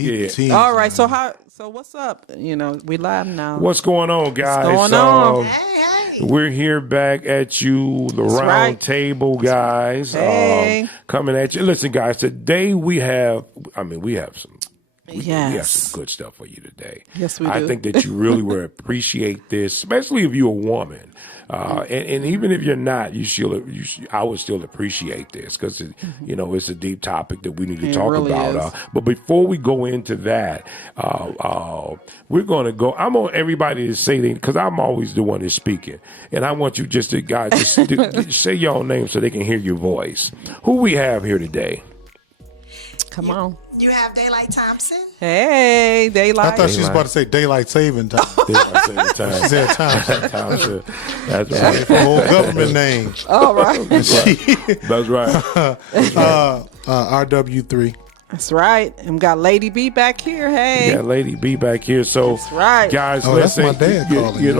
He All right. So what's up? You know, we live now. What's going on, guys? What's going on? Hey. We're here back at you, the round table, guys. Hey. Coming at you. Listen, guys, today we have some good stuff for you today. Yes, we do. I think that you really will appreciate this, especially if you're a woman. And even if you're not, I would still appreciate this because, it's a deep topic that we need to talk really about. is. But before we go into that, we're going to go. I want everybody to say that because I'm always the one that's speaking. And I want you just say your own name so they can hear your voice. Who we have here today? Come on. You have Daylight Thompson. Hey, Daylight. I thought she was about to say daylight saving time. Daylight saving time. She said Thompson. Thompson. That's right. Whole government name. All right. That's right. RW3. That's right. And we got Lady B back here. Hey. Yeah, Lady B back here. So, That's right. guys, That's listen. my dad calling. Them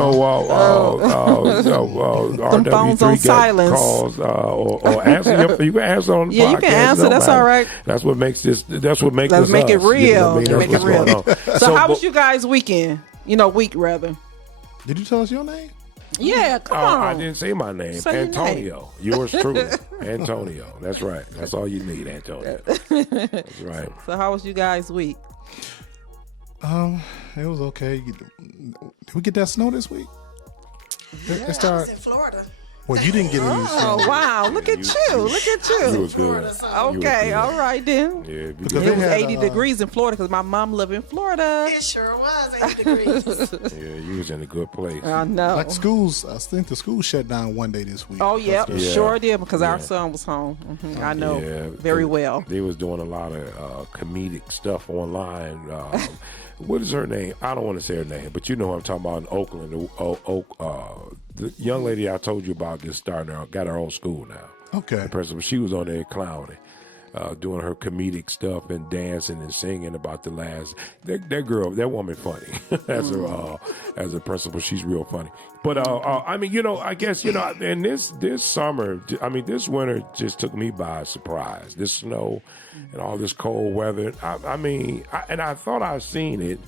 phones on RW3 silence. calls or answer. You can answer on the podcast. Yeah, you can answer. That's all right. That's what makes this. That's what makes us. Let's make it us. You know real. what I mean? Make it That's what's real. going on. So how was you guys' weekend? Week rather. Did you tell us your name? Yeah, come on. I didn't say my name. Say your Antonio. Yours truly. Antonio. That's right. That's all you need, Antonio. That's right. So how was you guys' week? It was okay. Did we get that snow this week? I was in Florida. Well, you didn't get any snow. Oh, wow. Look at you. Look at you. You was good. Okay, all right then. Yeah, Because It was had, 80 degrees in Florida because my mom lived in Florida. It sure was 80 degrees. yeah, you was in a good place. I know. Like schools, I think the school shut down one day this week. Oh, yeah, Yeah. sure did because our Yeah. son was home. I know Yeah, very well. They was doing a lot of comedic stuff online. What is her name? I don't want to say her name, but you know what I'm talking about in Oakland. The young lady I told you about just got her own school now. Okay. The person, she was on there clowning, doing her comedic stuff and dancing and singing about the last. That woman funny. as a principal, she's real funny. But I guess and this summer, this winter just took me by surprise. This snow and all this cold weather. I thought I'd seen it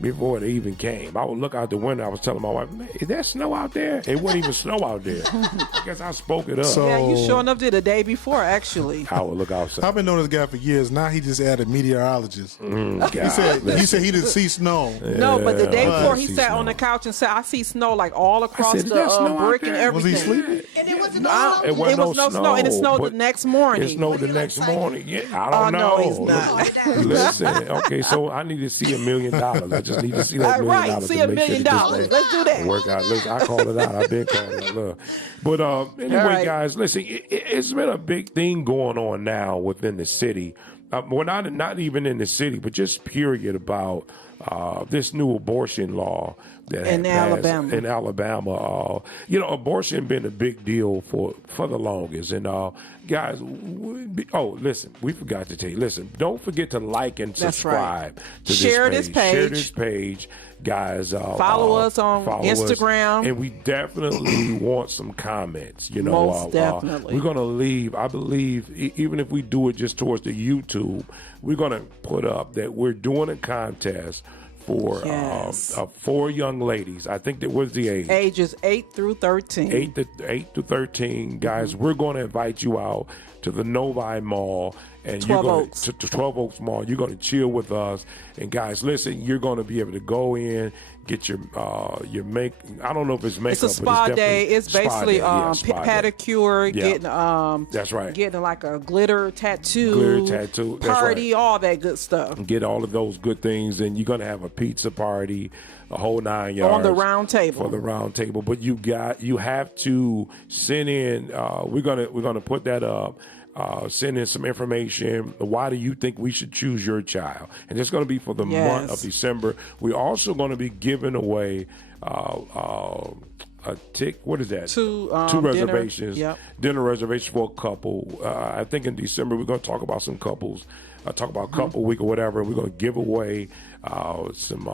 before it even came. I would look out the window. I was telling my wife, "Man, is there snow out there?" It wasn't even snow out there. I guess I spoke it up. So- Yeah, you sure enough did the day before, actually. I would look outside. I've been knowing this guy for years. Now he just added meteorologist. God. He said he didn't see snow. No, but the day Yeah, before I he see sat snow. on the couch and said, "I see snow like all across said, "Is there snow out brick and there?" Was everything." he sleeping? And it wasn't Uh, no It wasn't was no snow, and it snowed the but next morning. It snowed the Were you next excited? morning. Yeah, I don't no, know. he's not. Listen, okay, so I need to see $1 million. I just need to see that $1 million. Right, see to $1 make sure million. that this thing Let's do that. Work out. Listen, I called it out. I've been calling it. Look. But anyway, right. guys, listen, it's been a big thing going on now within the city. Well, not even in the city, but just period about this new abortion law that In had passed Alabama. in Alabama. Abortion been a big deal for the longest. And guys, listen, we forgot to tell you. Listen, don't forget to like and That's right. subscribe to Share this this page. Share page. this page, guys. Follow us on Instagram. and we definitely want some comments. Most definitely. We're gonna leave. I believe even if we do it just towards the YouTube, we're gonna put up that we're doing a contest for Yes. 4 young ladies. I think that was the age. Ages 8 through 13. 8 to 13, guys. We're going to invite you out to the Novi Mall and 12 you're going Oaks. to 12 Oaks Mall. You're going to chill with us, and guys, listen. You're going to be able to go in, get your make. I don't know if it's makeup. It's a spa but day. It's spa basically day. Yeah, spa day. pedicure, Yeah. getting That's right. getting like a glitter tattoo, That's party, right. all that good stuff. Get all of those good things, and you're going to have a pizza party, a whole 9 yards On the round table. for the round table. But you have to send in. We're gonna put that up. Send in some information. Why do you think we should choose your child? And it's going to be for the month of December. We're also going to be giving away what is that? Two reservations. Dinner. Yep. Dinner reservation for a couple. I think in December we're going to talk about some couples. Talk about couple week or whatever. We're going to give away some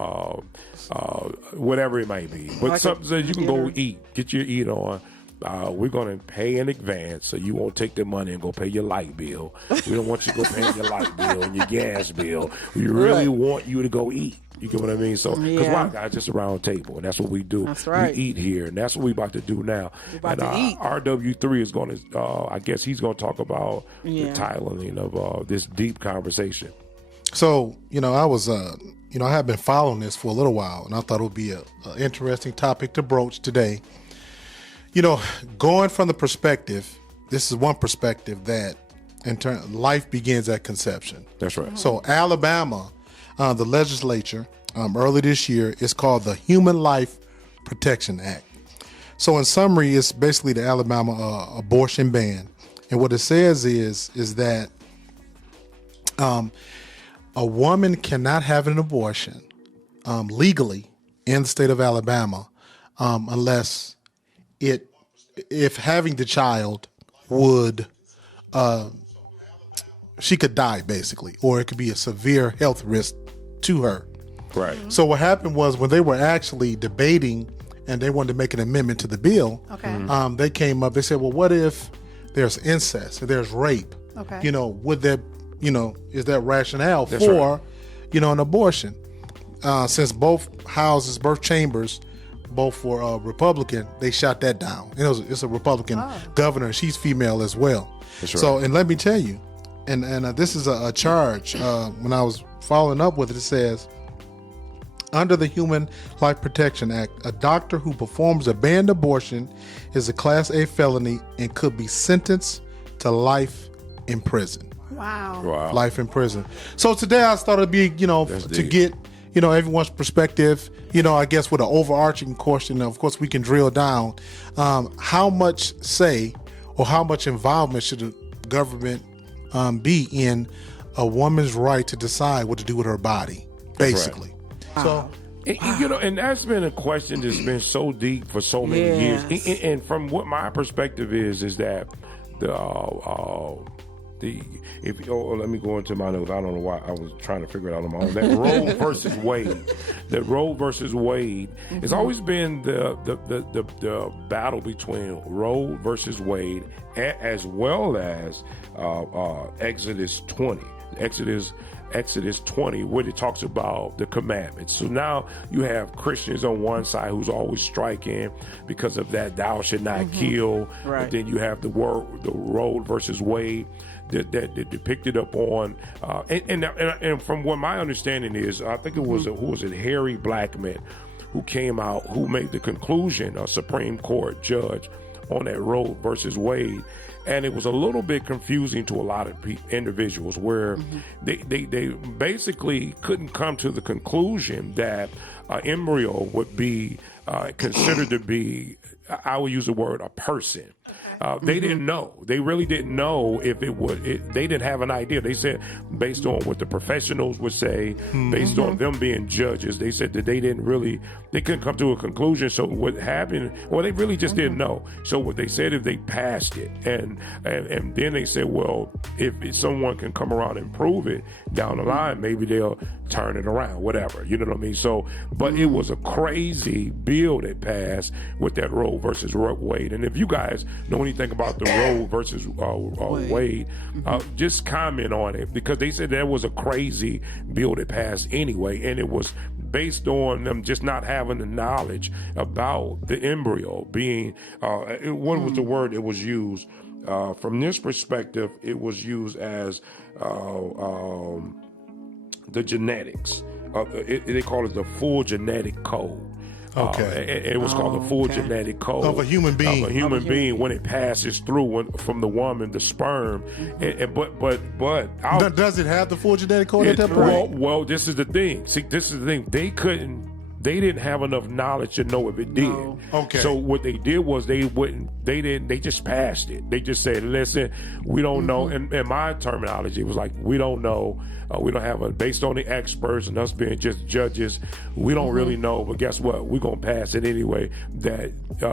whatever it might be, but Like something that you can dinner. go eat, get your eat on. we're going to pay in advance, so you won't take the money and go pay your light bill. We don't want you to go pay your light bill and your gas bill. We really want you to go eat. You get what I mean? So, because why, guys, just a round table, and that's what we do. That's right. We eat here, and that's what we about to do now. We're about to eat. RW3 is going to, I guess he's going to talk about the titling of this deep conversation. So, I was, I have been following this for a little while, and I thought it would be an interesting topic to broach today. Going from the perspective, this is one perspective that life begins at conception. That's right. So Alabama, the legislature, early this year, is called the Human Life Protection Act. So in summary, it's basically the Alabama abortion ban. And what it says is that a woman cannot have an abortion legally in the state of Alabama unless if having the child would, she could die basically, or it could be a severe health risk to her. Right. So what happened was when they were actually debating and they wanted to make an amendment to the bill, they came up, they said, well, what if there's incest, if there's rape? Okay. Would there, is that rationale for, an abortion? Since both houses, both chambers, both were Republican, they shot that down. It's a Republican governor. She's female as well. That's right. So, and let me tell you, and this is a charge. When I was following up with it, it says, under the Human Life Protection Act, a doctor who performs a banned abortion is a Class A felony and could be sentenced to life in prison. Wow. Life in prison. So today I thought it'd be, to get, everyone's perspective, I guess with an overarching question. Of course, we can drill down how much say or how much involvement should the government be in a woman's right to decide what to do with her body, basically. Right. So, and that's been a question that's been so deep for so many years. And from what my perspective is that let me go into my notes. I don't know why I was trying to figure it out on my own. That Roe versus Wade, it's always been the battle between Roe versus Wade, as well as Exodus 20. Exodus 20, where it talks about the commandments. So now you have Christians on one side who's always striking because of that thou should not kill. Right. But then you have the Roe versus Wade that depicted upon and from what my understanding is, I think it was who was it, Harry Blackman, who came out, who made the conclusion, a Supreme Court judge, on that Roe versus Wade. And it was a little bit confusing to a lot of individuals where they basically couldn't come to the conclusion that an embryo would be considered to be, I would use the word, a person. They didn't know. They really didn't know if it would. They didn't have an idea. They said, based on what the professionals would say, based on them being judges, they said that they couldn't come to a conclusion. So what happened? Well, they really just didn't know. So what they said is they passed it, and then they said, well, if someone can come around and prove it down the line, maybe they'll turn it around, whatever. You know what I mean? So, but it was a crazy bill that passed with that Roe versus Wade. And if you guys know anything about the Roe versus Wade, just comment on it, because they said that was a crazy bill that passed anyway, and it was based on them just not having the knowledge about the embryo being, what was the word that was used? From this perspective, it was used as the genetics. They call it the full genetic code. Okay. It was called the full genetic code of a human being. Of a human being when it passes through from the woman, the sperm. But does it have the full genetic code at that point? Well, this is the thing. See, this is the thing. They didn't have enough knowledge to know if it did. No. Okay. So what they did was they just passed it. They just said, listen, we don't know. And my terminology was like, we don't know. We don't have based on the experts and us being just judges, we don't really know. But guess what? We're going to pass it anyway, that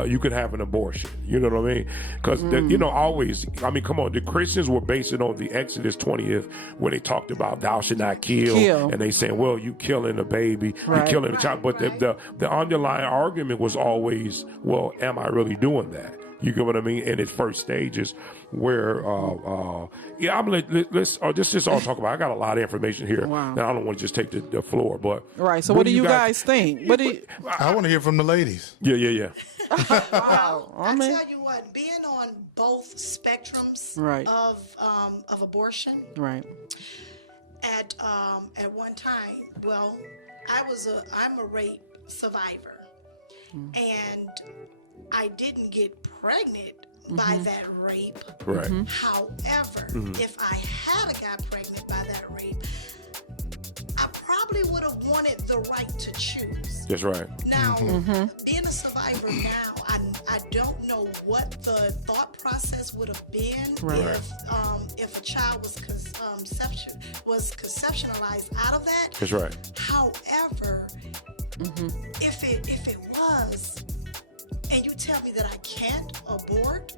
you can have an abortion. You know what I mean? Because, always, come on, the Christians were basing on the Exodus 20th when they talked about thou should not kill. And they saying, well, you killing a baby, you killing a child. But the underlying argument was always, well, am I really doing that? You get what I mean? In its first stages, where yeah, let's just all talk about. I got a lot of information here. Wow. And I don't want to just take the floor, but Right. So what do you guys think? What do you? I want to hear from the ladies. Yeah. Wow. I I mean, tell you what, being on both spectrums Right. of abortion right. at one time, well, I'm a rape survivor, and I didn't get pregnant by that rape. Right. However, if I had got pregnant by that rape, I probably would have wanted the right to choose. That's right. Now, being a survivor now, I don't know what the thought process would have been Right. if a child was conceptualized out of that. That's right. However, if it was, and you tell me that I can't abort,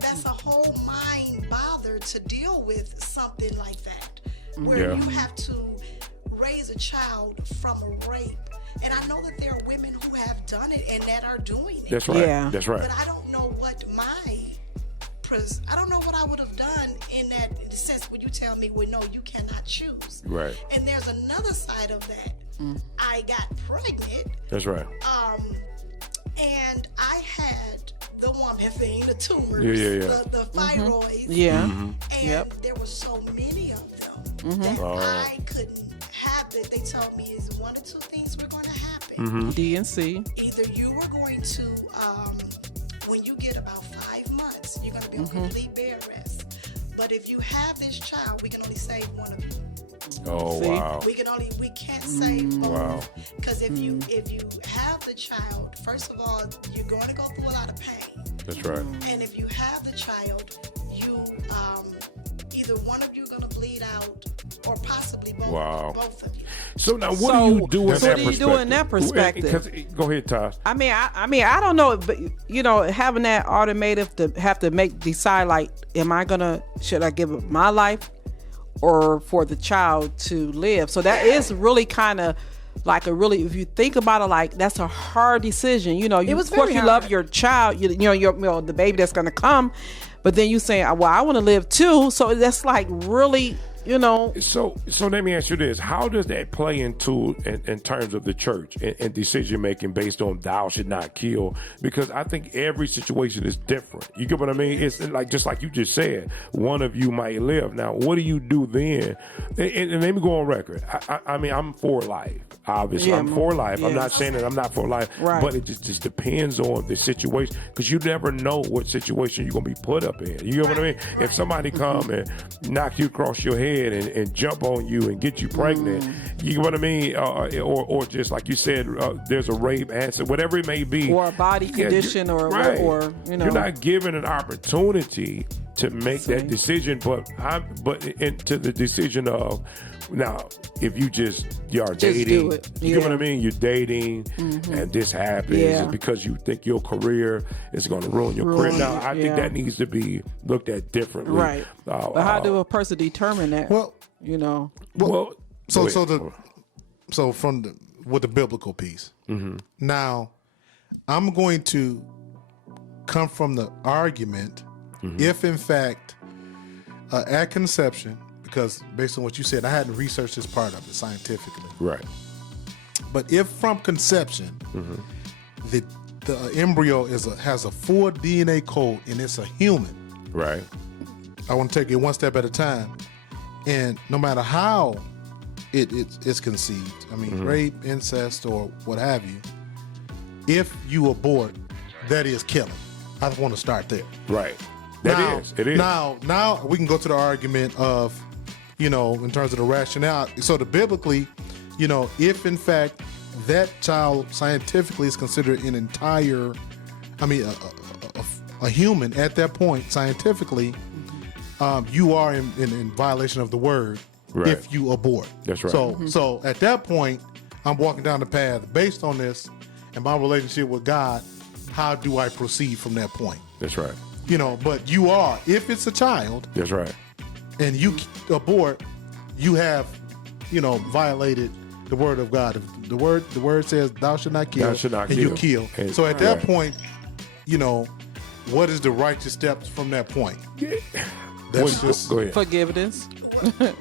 that's a whole mind bother to deal with something like that, where you have to raise a child from a rape. And I know that there are women who have done it and that are doing it. That's right. Yeah. That's right. But I don't know what I don't know what I would have done in that sense when you tell me, well, no, you cannot choose. Right. And there's another side of that. I got pregnant. That's right. And I had the woman thing, the tumors, Yeah. the thyroids. Yeah. And there were so many of them that I couldn't have that. They told me is one or two things were going to happen. D and C. Either you were going to, when you get about 5 months, you're going to be on complete bed rest. But if you have this child, we can only save one of you. Oh, See? wow. We can't save both. Wow. Because if you have the child, first of all, you're going to go through a lot of pain. That's right. And if you have the child, you either one of you are going to bleed out, or possibly both. Wow. Both of you. So now, what do you do in so that what do you do in that perspective? Go ahead, Tosh. I mean, I don't know, but having that automated to have to decide like, should I give up my life or for the child to live? So that is really kind of like if you think about it, like that's a hard decision. It was of course very you love hard. your child, the baby that's going to come, but then you say, well, I want to live too. So that's like really, So let me ask you this: how does that play into in terms of the church and decision making based on thou should not kill? Because I think every situation is different. You get what I mean? It's like just like you just said, one of you might live. Now, what do you do then? And let me go on record. I mean, I'm for life. Obviously, Yeah, I'm for life. yeah. I'm not saying that I'm not for life, Right. but it just depends on the situation because you never know what situation you're gonna be put up in. You get what I mean? If somebody come and knock you across your head and jump on you and get you pregnant, you get what I mean? Or just like you said, there's a rape answer, whatever it may be, or a body condition, right. or you're not given an opportunity to make that decision, but into the decision of now, if you are dating, do it. you get what I mean? You're dating, and this happens Yeah. it's because you think your career is going to ruin your career. Now, I think yeah. that needs to be looked at differently. right. But how do a person determine that? Well, Well, so go ahead. with the biblical piece. Now, I'm going to come from the argument if in fact at conception, because based on what you said, I hadn't researched this part of it scientifically. Right. But if from conception, the embryo has a full DNA code and it's a human, Right. I want to take it one step at a time. And no matter how it's conceived, I mean, rape, incest, or what have you, if you abort, that is killing. I just want to start there. Right. It is. Now we can go to the argument of, in terms of the rationale. So biblically, if in fact that child scientifically is considered an entire, a human at that point scientifically, you are in violation of the word if you abort. That's right. So at that point, I'm walking down the path based on this and my relationship with God. How do I proceed from that point? That's right. But you are, if it's a child That's right. and you abort, you have, violated the word of God. If the word says thou shalt not kill, Thou shalt not and kill. you kill. And- So at that right. point, what is the righteous steps from that point? Yeah. That's just Go ahead. Forgiveness. Yeah,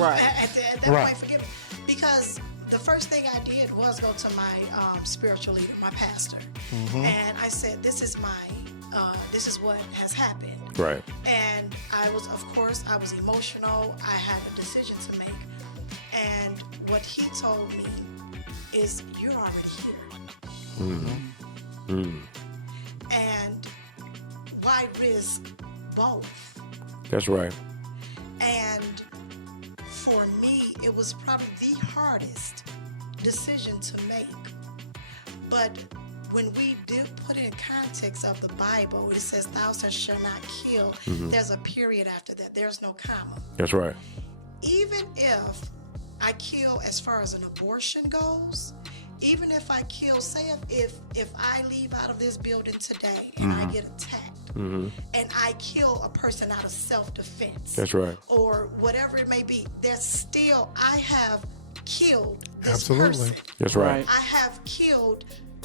Right. At that Right. point, forgive me. Because the first thing I did was go to my spiritual leader, my pastor, and I said, "This is what has happened." Right. And I was emotional. I had a decision to make, and what he told me is, "You're already here, and why risk both?" That's right. And for me, it was probably the hardest decision to make. But when we did put it in context of the Bible, it says, "Thou shalt not kill." There's a period after that. There's no comma. That's right. Even if I kill as far as an abortion goes, even if I kill, say if I leave out of this building today and I get attacked, and I kill a person out of self-defense, That's right. or whatever it may be, there's still, I have killed this Absolutely. person. That's right. I have killed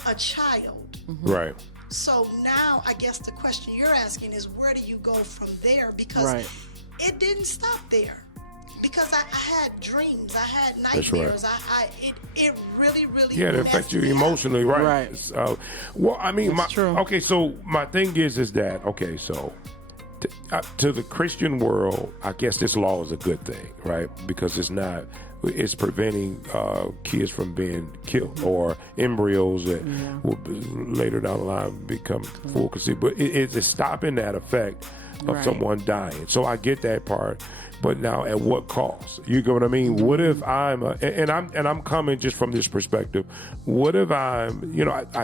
a child. Right. So now I guess the question you're asking is, where do you go from there? Because Right. it didn't stop there. Because I had dreams, I had That's right. nightmares. It really Yeah, it messed affects you me up. emotionally, right? Right. Well, I mean, That's true. okay. So my thing is that okay. So to the Christian world, I guess this law is a good thing, right? Because it's preventing kids from being killed or embryos that will later down the line become full conceived. But it's stopping that effect of Right. someone dying. So I get that part. But now, at what cost? You get what I mean? What if I'm I'm coming just from this perspective? What if I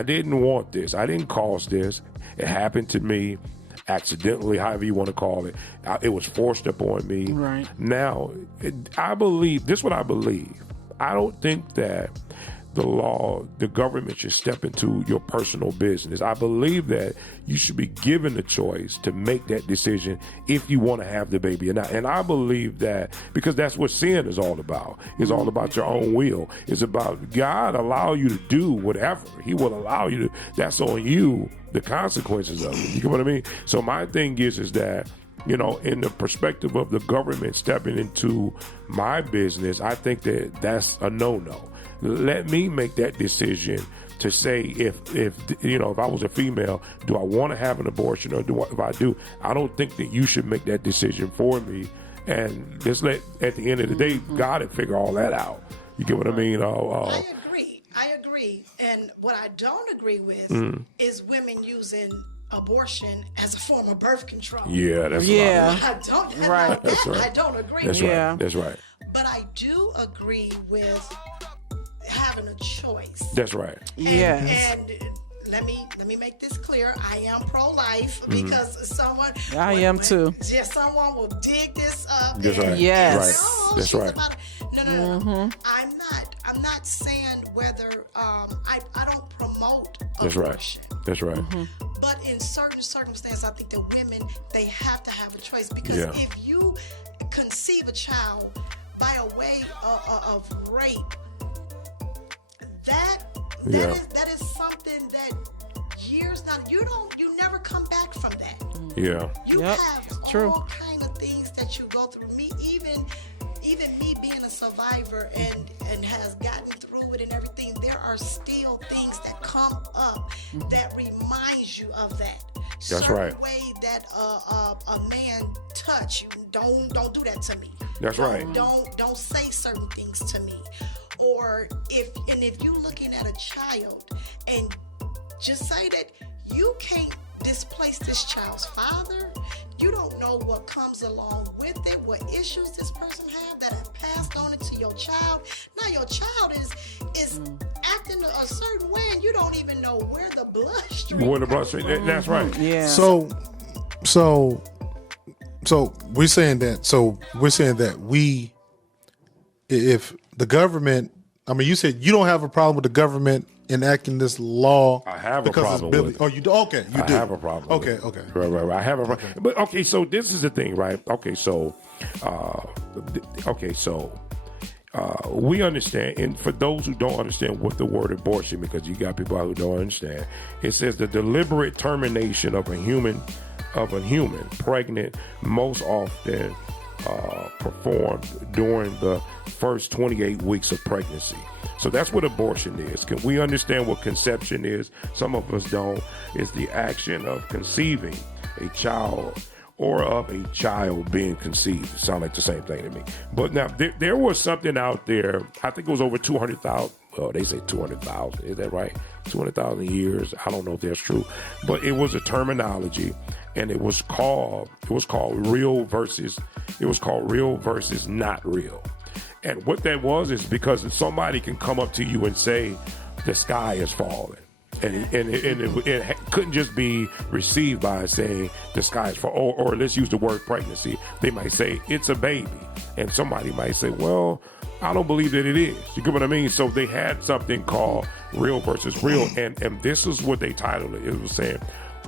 didn't want this? I didn't cause this. It happened to me accidentally, however you want to call it. It was forced upon me. Right. Now, I believe this. Is what I believe. I don't think that the government should step into your personal business. I believe that you should be given the choice to make that decision if you want to have the baby or not. And I believe that because that's what sin is all about. It's all about your own will. It's about God allow you to do whatever. He will allow you to. That's on you, the consequences of it. You get what I mean? So my thing is that, in the perspective of the government stepping into my business, I think that that's a no-no. Let me make that decision to say if I was a female, do I want to have an abortion, or if I do, I don't think that you should make that decision for me. And just let, at the end of the day, God will figure all that out. You get what I mean? I agree. And what I don't agree with is women using abortion as a form of birth control. Yeah, that's I don't. Right. That's right. I don't agree. That's with Yeah. right. That's right. But I do agree with having a choice. That's right. Yes. And let me make this clear. I am pro-life because someone. I am too. Yeah, someone will dig this up. That's and right. Yes. Right. Oh, That's she's right. about- No. I'm not saying whether I don't promote That's abortion. right. That's right. But in certain circumstances, I think that women, they have to have a choice, because Yeah. if you conceive a child by a way of rape, that is something that years now you never come back from that. Yeah. You Yep, have it's true. all kind of things that you go through. Me, even me being a survivor and has gotten through it and everything, there are still things that come up that reminds you of that. That's Certain right. way that a man touch you, don't do that to me. That's right. Don't say certain things to me. Or if you looking at a child and just say that you can't displace this child's father, you don't know what comes along with it, what issues this person have that have passed on it to your child. Now your child is acting a certain way, and you don't even know where the bloodstream. Where the bloodstream. That's right. Yeah. So we're saying that if the government, I mean, you said you don't have a problem with the government enacting this law. I have a because problem it's with it. Oh, you do? Okay, you I do. have a problem. Okay, with it. okay. Right. I have a problem. But okay, so this is the thing, right? Okay, so we understand, and for those who don't understand what the word abortion, because you got people out who don't understand, it says the deliberate termination of a human pregnant, most often performed during the first 28 weeks of pregnancy. So that's what abortion is. Can we understand what conception is? Some of us don't. It's the action of conceiving a child or of a child being conceived. It sounds like the same thing to me. But now, there was something out there, I think it was over 200,000, well, they say 200,000, is that right? 200,000 years, I don't know if that's true. But it was a terminology, and it was called real versus not real. And what that was is because somebody can come up to you and say, the sky is falling. And it couldn't just be received by saying the sky is falling, or let's use the word pregnancy. They might say it's a baby, and somebody might say, well, I don't believe that it is. You get what I mean? So they had something called real versus real, and this is what they titled it. It was saying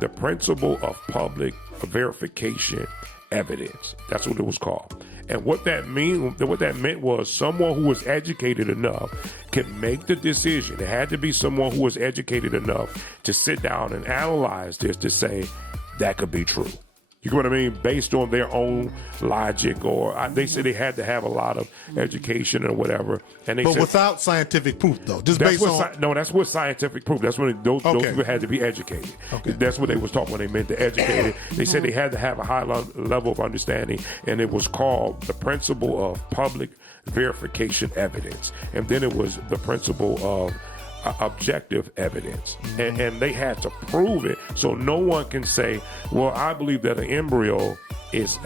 the principle of public verification evidence. That's what it was called. And what that meant was someone who was educated enough can make the decision. It had to be someone who was educated enough to sit down and analyze this to say that could be true. You know what I mean? Based on their own logic, or they said they had to have a lot of education or whatever. And but without scientific proof, though, just based on that's what scientific proof. That's when those people had to be educated. Okay. That's what they was talking when they meant to educate it. They said they had to have a high level of understanding, and it was called the principle of public verification evidence, and then it was the principle of objective evidence, and they had to prove it, so no one can say, well, I believe that an embryo is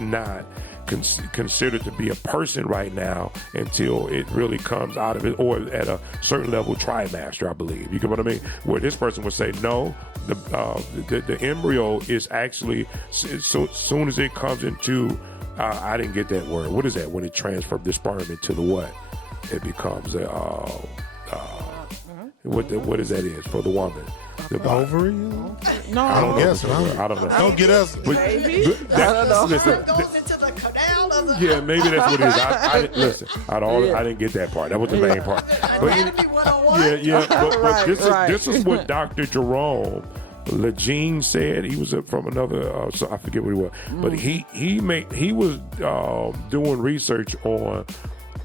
not considered to be a person right now until it really comes out of it, or at a certain level trimester, I believe. You get what I mean? Where this person would say, no, the embryo is actually, so soon as it comes into, I didn't get that word. What is that? When it transfers the sperm into the what? It becomes a what is that is for the woman? The ovary? No, I don't guess. I don't know. Don't get us. Maybe. I don't know. Listen, It goes into the canal of the... yeah, maybe that's what it is. I didn't get that part. That was the main part. But Anatomy 101. yeah. But Right. this is what Dr. Jerome Lejeune said. He was from another. So I forget what he was, but he was doing research on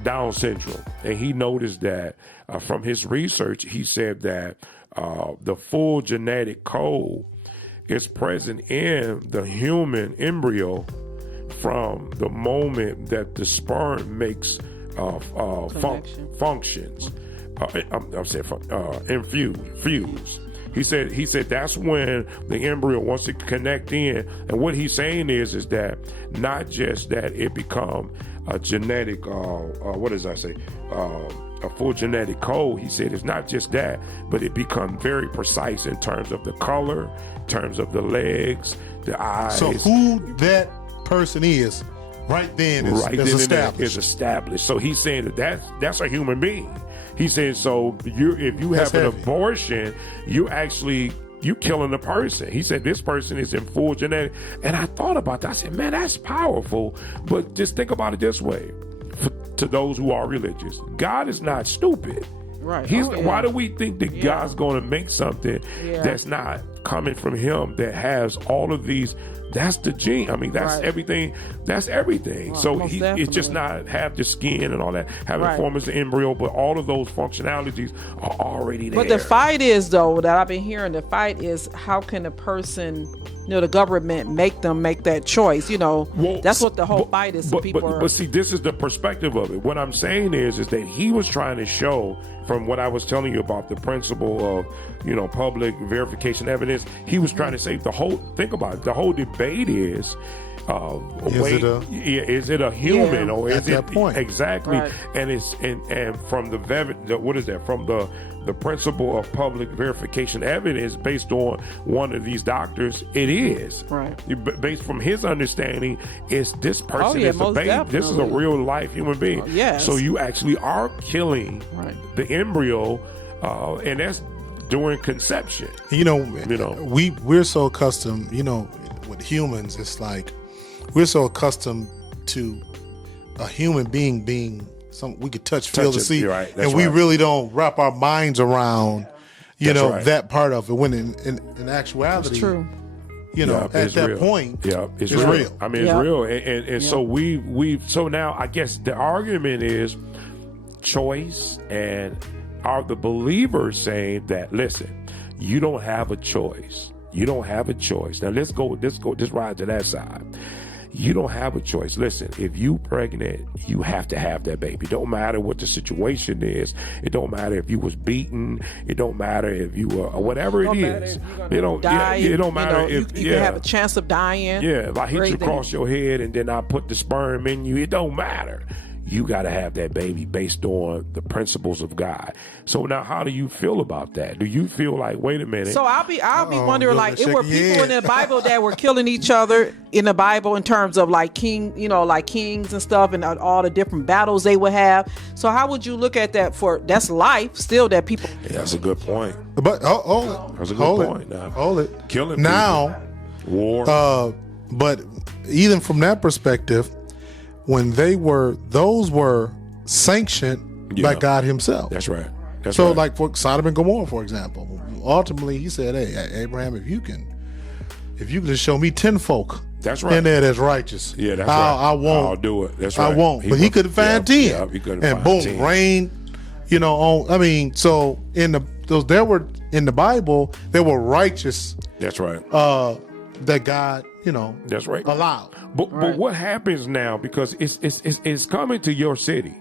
Down syndrome, and he noticed that from his research, he said that the full genetic code is present in the human embryo from the moment that the sperm makes functions. I'm saying fuse. He said that's when the embryo wants to connect in, and what he's saying is that not just that it become a genetic, a full genetic code. He said it's not just that, but it becomes very precise in terms of the color, in terms of the legs, the eyes. So who that person is, right then is established. So he's saying that's a human being. He said, so if you have an abortion, you killing the person. He said this person is in full genetic. And I thought about that. I said, man, that's powerful. But just think about it this way. To those who are religious, God is not stupid. Right. Why do we think that God's going to make something that's not coming from him, that has all of these? That's the gene. I mean, that's everything. That's everything. Well, so it's just not have the skin and all that, have the form as the embryo, but all of those functionalities are already there. But the fight is, though, that I've been hearing, the fight is how can a person, the government make them make that choice? That's what the whole fight is. But see, this is the perspective of it. What I'm saying is that he was trying to show, from what I was telling you about the principle of, public verification evidence, he was trying to say think about it, the whole debate is, is it a human or is it point. Exactly? Right. And from the principle of public verification evidence based on one of these doctors, it is right. Based from his understanding, is this person is a baby. Definitely. This is a real life human being. Yes. So you actually are killing the embryo, and that's during conception. We're so accustomed. With humans, it's like we're so accustomed to a human being we could touch, feel, Touch and it, see, you're right, that's and we right. really don't wrap our minds around, That's right. that part of it. When in actuality, It's true. At it's that real. point, it's real. real. I mean, Yeah. it's real, and so so now I guess the argument is choice, and are the believers saying that, listen, you don't have a choice. You don't have a choice. Now let's ride to that side. You don't have a choice. Listen, if you pregnant, you have to have that baby. It don't matter what the situation is. It don't matter if you was beaten. It don't matter if you were, or whatever it is. It don't Die. it don't matter you if can have a chance of dying. yeah, if I hit you Everything. across your head and then I put the sperm in you, it don't matter. You got to have that baby based on the principles of God. So now, how do you feel about that? Do you feel like, wait a minute? So I'll be wondering, like, it were shaking your people in head. the Bible that were killing each other in the Bible in terms of like like kings and stuff, and all the different battles they would have. So how would you look at that? That's life still that people. Yeah, that's a good point. But hold it. That's a good hold point. It. Now. Hold it. Killing now. people. War. But even from that perspective, when those were sanctioned by God Himself. That's right. That's So, right. like for Sodom and Gomorrah, for example, ultimately He said, "Hey, Abraham, if you can just show me 10 folk, That's right. in there that's righteous, Yeah, that's right. I won't. I'll do it. That's right. I won't." But he couldn't find 10, he couldn't and find boom, 10. rain. So in there were in the Bible, there were righteous That's right. that God, That's right. allowed. But what happens now, because it's coming to your city.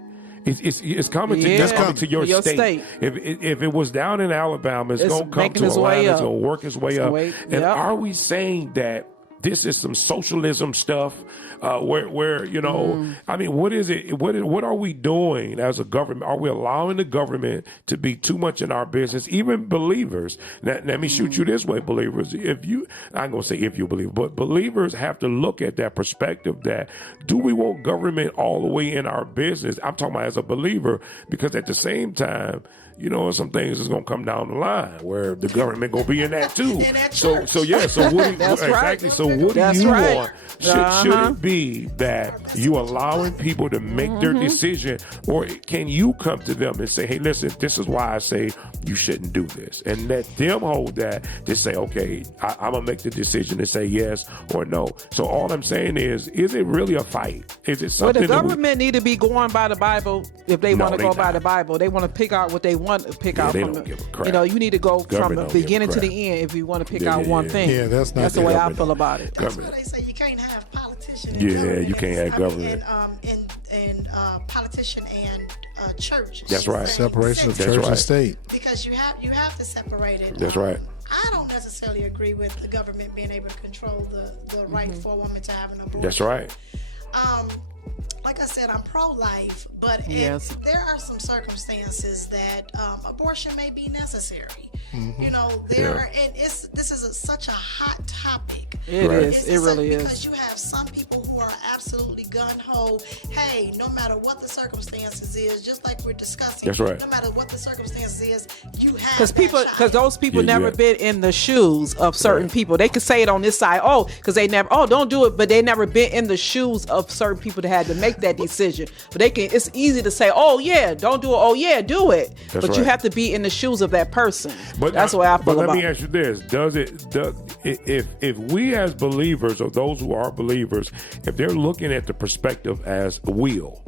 It's coming to Yeah. it's coming to your Your state. state. If it was down in Alabama, it's It's gonna come making to its way Atlanta. It's up. gonna work its way up. And Yep. are we saying that this is some socialism stuff? Where I mean, what is it? What are we doing as a government? Are we allowing the government to be too much in our business? Even believers. Let me shoot you this way, believers. I'm gonna say if you believe, but believers have to look at that perspective. That do we want government all the way in our business? I'm talking about as a believer, because at the same time, some things is gonna come down the line where the government gonna be in that too. In that So church. yeah. So what? Do you, That's right. exactly. So what That's do you right. want? Should it be that you allowing people to make their decision, or can you come to them and say, hey, listen, this is why I say you shouldn't do this, and let them hold that to say, okay, I'm gonna make the decision to say yes or no. So all I'm saying is it really a fight? Is it Well, something the government need to be going by the Bible if they No, want to they go by not. the Bible. They want to pick out what they want to pick out they from don't the. give a crap. You need to go from Government the don't give a beginning to crap. the end if you want to pick Yeah, out yeah, one yeah. thing. Yeah, that's not the the way I government. feel about it. That's Government. why they say you can't have politician. Yeah, government. you can't have government. And politician and church. That's right. Separation of That's church right. and state. Because you have to separate it. That's right. I don't necessarily agree with the government being able to control the right for a woman to have an abortion. That's right. Like I said, I'm pro-life, but Yes. there are some circumstances that abortion may be necessary. Mm-hmm. And this is such a hot topic. It Right. is. It really Because is. you have some people who are absolutely gun-ho. Hey, no matter what the circumstances is, just like we're discussing. That's right. No matter what the circumstances is, you have Because those people Yeah, never yeah. been in the shoes of certain Right. people. They could say it on this side, because they never, don't do it, but they never been in the shoes of certain people that had to make that decision. But it's easy to say, oh yeah, don't do it. Oh yeah, do it. That's but you right. have to be in the shoes of that person. But that's the way I feel but about let me it. ask you this: if we as believers, or those who are believers, if they're looking at the perspective as a will,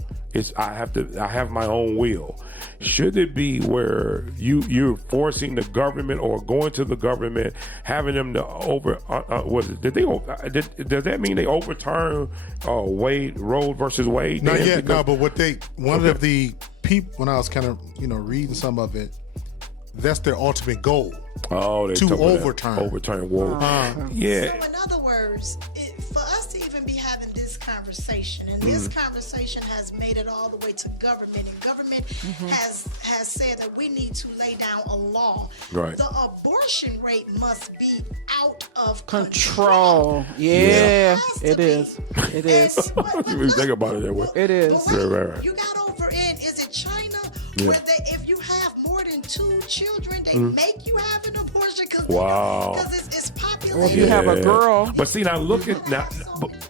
I have my own will. Should it be where you're forcing the government or going to the government, having them to does that mean they overturn Roe versus Wade? Not Then? yet, Because- no. But one of the people, when I was kind of reading some of it, that's their ultimate goal. Oh, they To talking about overturn. Whoa. Yeah. So in other words, for us to even be having this conversation, and this Mm-hmm. conversation has made it all the way to government, and government has said that we need to lay down a law. Right. The abortion rate must be out of Control. Yeah. Yeah, has it to is. be. It is. If you think about it that way. It is. But wait, Right. you got over in, is it China, Yeah. where if you have more than 2 children, they make you have an abortion because Wow. it's popular. Or if you have a girl. But see, now look at now,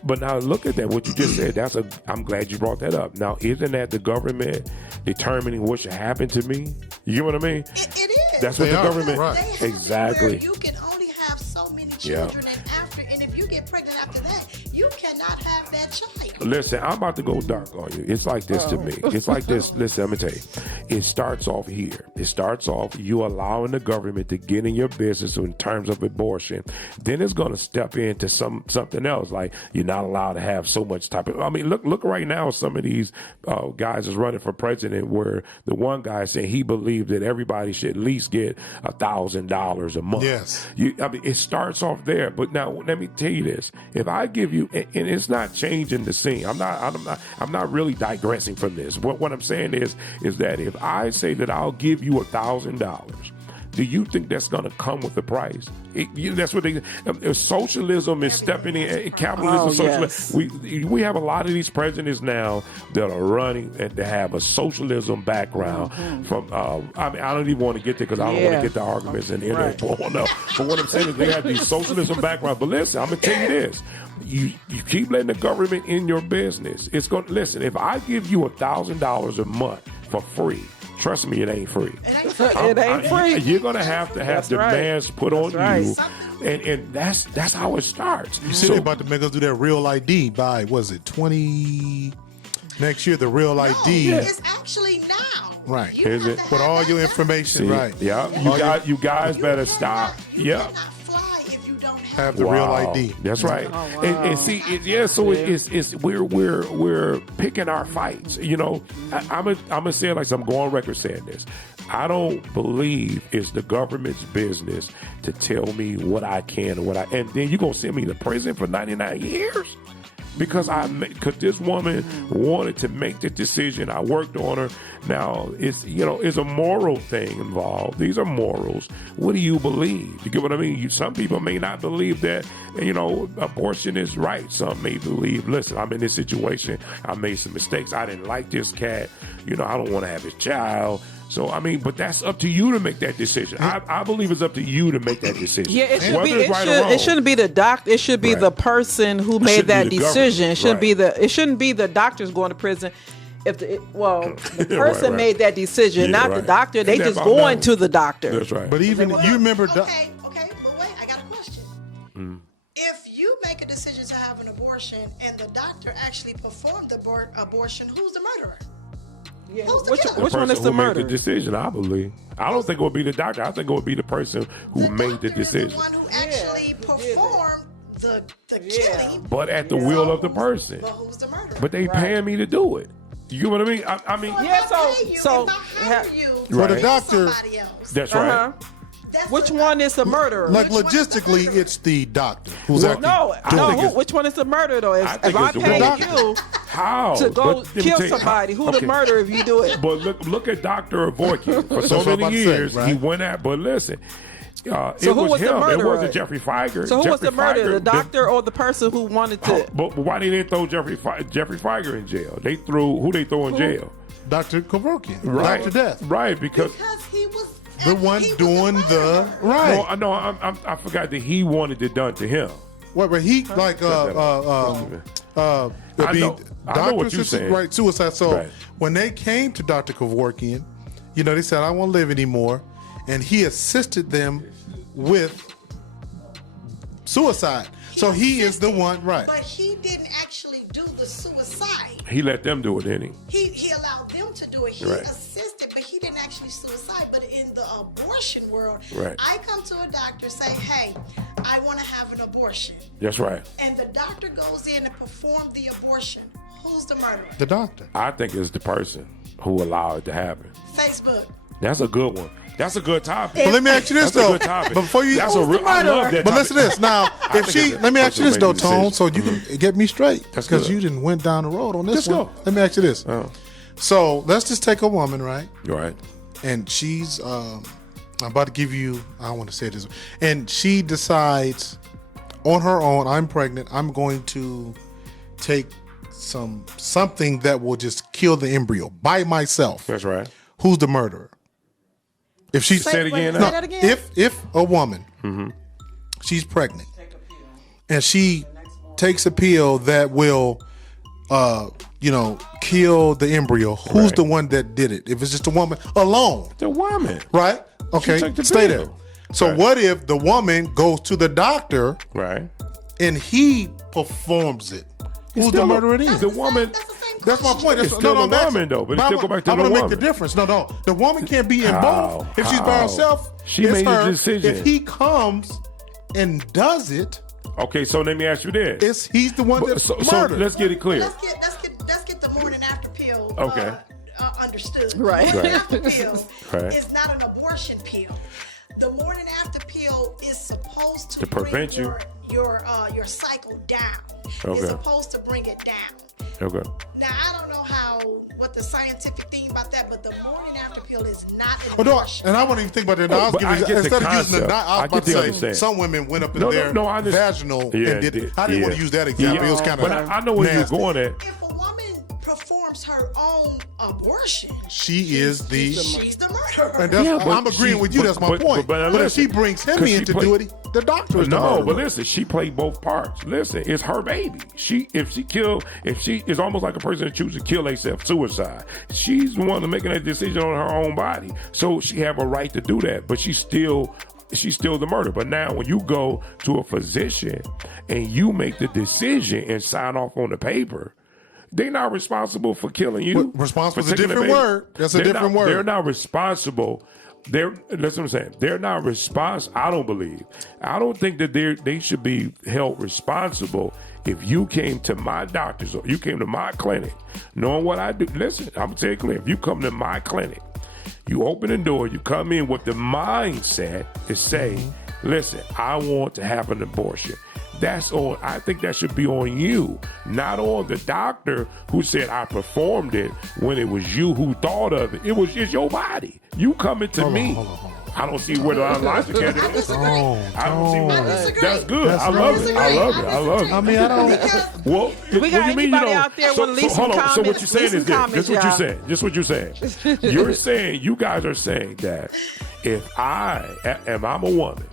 but now look at that. What you just said. I'm glad you brought that up. Now, isn't that the government determining what should happen to me? You get what I mean? It is. That's what the government. Right. They have Exactly. it where you can only have so many children, and if you get pregnant after that, you cannot have that child. Listen, I'm about to go dark on you. It's like this to me. It's like this. Listen, let me tell you. It starts off here. It starts off you allowing the government to get in your business in terms of abortion. Then it's going to step into something else. Like you're not allowed to have so much type of. I mean, look right now. Some of these guys is running for president. Where the one guy said he believed that everybody should at least get $1,000 a month. Yes. I mean, it starts off there. But now let me tell you this: if I give you, and it's not changing the scene. I'm not really digressing from this. What I'm saying is that if I say that I'll give you $1,000, do you think that's going to come with the price? That's what socialism is stepping in. Capitalism, socialism. Yes. We have a lot of these presidents now that are running and they have a socialism background. From I mean, I don't even want to get there because I don't want to get the arguments and end up blowing up. But what I'm saying is they have these socialism background. But listen, I'm gonna tell you this: you keep letting the government in your business. It's going to listen. If I give you $1,000 a month for free. Trust me, it ain't free. It ain't free. You're gonna have to have demands put on you, Right. and that's how it starts. You said they're about to make us do that real ID by was it 20 next year? The real ID, It's actually now. right? You Is have it? to With have all that your now. information, See, right? yeah, you guys better stop. You Yeah. cannot fly if you don't have Have the real ID. That's right. Oh, wow. And see, so it's we're picking our fights. You know, I'm gonna say it like I'm going on record saying this. I don't believe it's the government's business to tell me what I can and then you're gonna send me to prison for 99 years. Because this woman wanted to make the decision. I worked on her. Now it's a moral thing involved. These are morals. What do you believe? You get what I mean? Some people may not believe that abortion is right. Some may believe, listen, I'm in this situation. I made some mistakes. I didn't like this cat. I don't want to have his child. So, I mean, but that's up to you to make that decision. I believe it's up to you to make that decision. Yeah, it should Whether be. it's right or wrong. It shouldn't be the doctor. It should be Right. the person who made shouldn't that be the decision. It shouldn't government. be It shouldn't be the doctors going to prison. If the person right. made that decision, Yeah, not the right. doctor. They Isn't that just about going that? to the doctor. That's right. But even you remember, Okay, but wait, I got a question. If you make a decision to have an abortion and the doctor actually performed the abortion, who's the murderer? Yeah. Who's the Which killer? The one person is the who made murder? the decision, I believe. I don't think it would be the doctor. I think it would be the person who made the doctor is decision. the one who actually who did it. performed the killing. But at the will of the person. But who's the murderer? But they paying me to do it. You get what I mean? I mean, If Yeah, I pay you, so if I hire you, Well, the Right. doctor, somebody else. that's Uh-huh. right. That's Which the one is the murderer? like Which one is the logistically, murderer? it's the doctor who's Well, actually no. doing it. Which one is the murderer though? I If think I it's the pay doctor. you How? to go But let me kill tell you- somebody, who okay. the murderer if you do it? But look at Dr. Avokian. For so what I'm about many to say, years, right? he went at. But listen, it who was was the him. It murderer? wasn't Jeffrey Feiger. So who was Jeffrey the murderer? Feiger The doctor or the person who wanted to? But why they didn't throw Jeffrey Feiger in jail? They threw who they throw in jail? Dr. Kevorkian, Right. Dr. Death, Right, because he was the one he was doing the murderer. right. no, I forgot that he wanted it done to him. What? But he like I know doctor what you're saying. right suicide. So Right. when they came to Dr. Kevorkian, they said I don't want to live anymore, and he assisted them with suicide. So he is the one, right? But he didn't actually do the suicide. He let them do it, didn't he? He allowed them to do it. He Right. assisted, but he didn't actually suicide. But in the abortion world, Right. I come to a doctor say, "Hey, I want to have an abortion," That's right. and the doctor goes in and performs the abortion. Who's the murderer? The doctor. I think it's the person who allowed it to happen. Facebook. That's a good one. That's a good topic. But let me ask you this That's a though. good topic. Before you, That's a real. I love that. but listen to this now. I If think she, it's a let me ask you person this though, making the Tone, decision. so you can get me straight, That's because good. you didn't went down the road on this Let's one. go. Let me ask you this. Oh. So let's just take a woman, right? Right. And she's I'm about to give you, I don't want to say this, and she decides on her own, I'm pregnant, I'm going to take something that will just kill the embryo by myself. That's right. Who's the murderer? If she Say it again. Say that again. if a woman she's pregnant, and she takes a pill that will, kill the embryo. Who's the one that did it? If it's just a woman alone, The woman. right? Okay, took the stay pill. there. So what if the woman goes to the doctor Right. and he performs it? Who's the murderer then? The woman. That's my point. It's still the woman, though, but it still go back to I the want to woman. make the difference. No. The woman can't be in both. If she's by How? herself, She it's made the her. decision. If he comes and does it, Okay, so let me ask you this. he's the one that So murdered. let's get it clear. Let's get the morning after pill Okay. understood. Right. The morning after pill Right. is not an abortion pill. The morning after pill is supposed to prevent bring you. your cycle down. Okay. It's supposed to bring it down. Okay. Now I don't know what the scientific thing about that, but the morning after pill is not an Oh, no, abortion. and I won't even think about that. No, I was but I giving, get the instead of using the, concept. I was I about get to the say understanding. some women went up in No, their I understand. vaginal Yeah, and did it. I didn't want to use that Yeah. example. It was kind of But I know where you're going at. If a woman performs her own abortion, she's the murderer. And that's, Yeah, but I'm agreeing with you. That's my point. but But if listen, she brings him 'cause in she to play- do it, the doctor is the No, murderer. but listen, she played both parts. Listen, it's her baby. She is almost like a person that chooses to kill herself, suicide. She's the one making that decision on her own body. So she have a right to do that, but she's still the murderer. But now when you go to a physician and you make the decision and sign off on the paper, they're not responsible for killing you. But responsible for is a taking the different baby. word. That's a They're different word. They're not responsible. That's what I'm saying. They're not responsible. I don't believe. I don't think that they should be held responsible if you came to my doctor's or you came to my clinic, knowing what I do. Listen, I'm gonna tell you clear. If you come to my clinic, you open the door, you come in with the mindset to say, listen, I want to have an abortion. That's on. I think that should be on you, not on the doctor who said I performed it when it was you who thought of it. It's your body. You coming to me. Hold on. I don't see where the logic is. I disagree. I don't see I where. disagree. That's good. That's I love it. I right. love it. I love it. I mean, I don't. Because Well, We what got do you mean, anybody out there wanna leave some hold on. So what comments? you're saying Leave is some this. comments, This what you're y'all. saying. This what you're saying. You're saying, you guys are saying that if I'm a woman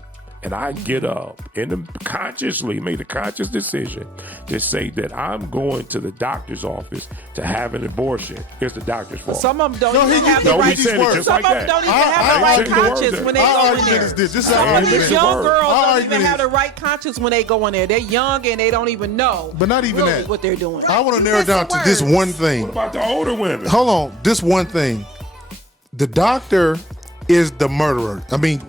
and I get up and consciously make the conscious decision to say that I'm going to the doctor's office to have an abortion, it's the doctor's fault. Some of them don't No, even he- have the no, right. he said it Some just of like them that. don't even I have the ain't right saying the word conscience there. when they Our go in argument there. is this. This is Some our of these argument. young word. girls Our don't even argument have is- the right conscience when they go in there. They're young and they don't even know. But not even really that. what they're doing. I want to narrow Listen down to this words. one thing. What about the older women? Hold on, this one thing. The doctor is the murderer. I mean,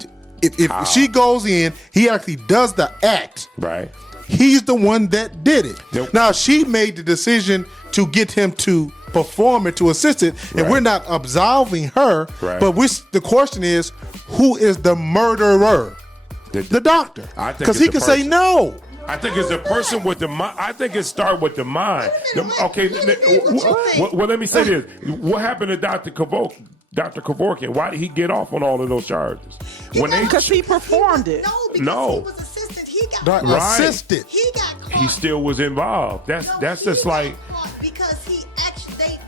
if she goes in, he actually does the act. Right. He's the one that did it. Yep. Now she made the decision to get him to perform it, to assist it, and Right. we're not absolving her. Right. But the question is, who is the murderer? The doctor, I think because it's he the can say person. no. I think it's a person with the mind. I think it starts with the mind. Okay, well, let me say this. What happened to Dr. Kevorkian? Why did he get off on all of those charges? Because he performed it. No, because he was assistant. He got Right. Assisted. He got caught. He still was involved. That's No, just he like. got caught because he actually.